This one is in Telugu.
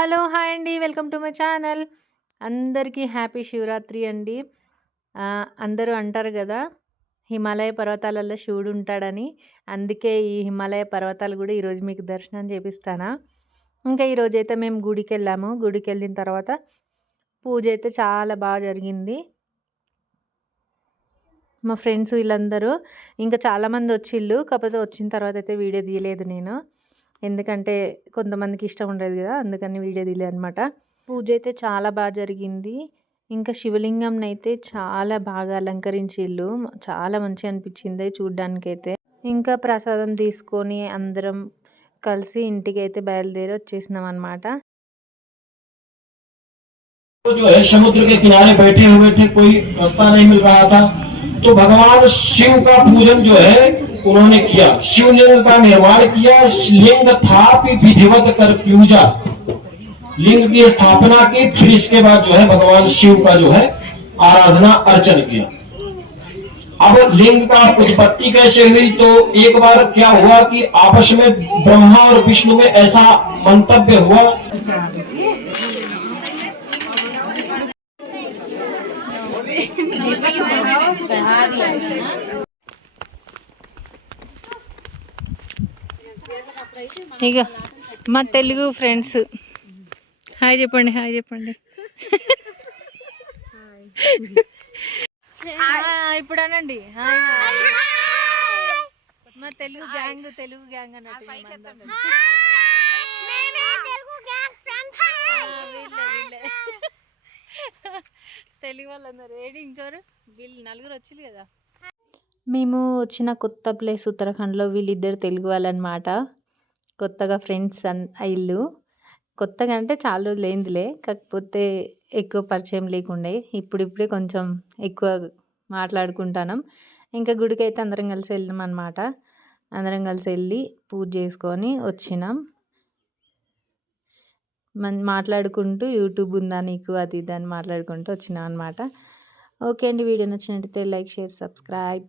హలో! హాయ్ అండి. Welcome to my channel. అందరికీ హ్యాపీ శివరాత్రి అండి. అందరూ అంటారు గదా! హిమాలయ పర్వతాలలో శివుడుంటాడని. అందుకే ఈ హిమాలయ పర్వతాలు గూడా ఈరోజు మీకు దర్శనం చేపిస్తానా. ఇంకా ఈరోజైతే మేము గుడికెళ్ళాము. గుడికెళ్ళిన తర్వాత పూజైతే చాలా జరిగింది. మా ఫ్రెండ్స్ వీళ్ళందరూ ఇంకా చాలామంది వచ్చిళ్ళు. కాకపోతే వచ్చిన తర్వాత అయితే వీడియో తీయలేదు నేను. ఎందుకంటే కొంతమందికి ఇష్టం ఉండదు కదా, అందుకని వీడియో తీయలేదు అనమాట. పూజ అయితే చాలా జరిగింది. ఇంకా శివలింగంని అయితే చాలా బాగా అలంకరించిళ్ళు. చాలా మంచిగా అనిపించింది చూడ్డానికైతే. ఇంకా ప్రసాదం తీసుకొని అందరం కలిసి ఇంటికైతే బయలుదేరి వచ్చేసినాం అనమాట. जो है समुद्र के किनारे बैठे हुए थे, कोई रास्ता नहीं मिल रहा था, तो भगवान शिव का पूजन जो है उन्होंने किया। शिवलिंग का निर्माण किया। लिंग था विधिवत कर पूजा, लिंग की स्थापना की। फिर इसके बाद जो है भगवान शिव का जो है आराधना अर्चन किया। अब लिंग का उत्पत्ति कैसे हुई, तो एक बार क्या हुआ कि आपस में ब्रह्मा और विष्णु में ऐसा मंतव्य हुआ। ఇక మా తెలుగు ఫ్రెండ్స్ హాయ్ చెప్పండి. ఇప్పుడు అనండి మా తెలుగు గ్యాంగ్ అన్నట్టు తెలుగు వాళ్ళందరూ ఏడి ఇంకోరు వీళ్ళు నలుగురు వచ్చింది కదా. మేము వచ్చిన కొత్త ప్లేస్ ఉత్తరాఖండ్లో వీళ్ళిద్దరు తెలుగు వాళ్ళనమాట. కొత్తగా ఫ్రెండ్స్ ఇల్లు కొత్తగా అంటే చాలా రోజులు అయిందిలే, కాకపోతే ఎక్కువ పరిచయం లేకుండే. ఇప్పుడిప్పుడే కొంచెం ఎక్కువ మాట్లాడుకుంటున్నాం. ఇంకా గుడికి అయితే అందరం కలిసి వెళ్ళినాం అనమాట. అందరం కలిసి వెళ్ళి పూజ చేసుకొని వచ్చినాం. మాట్లాడుకుంటూ యూట్యూబ్ ఉందా నీకు అది ఇది అని మాట్లాడుకుంటూ వచ్చినాం అనమాట. ఓకే అండి, వీడియో నచ్చినట్టయితే లైక్, షేర్, సబ్స్క్రైబ్.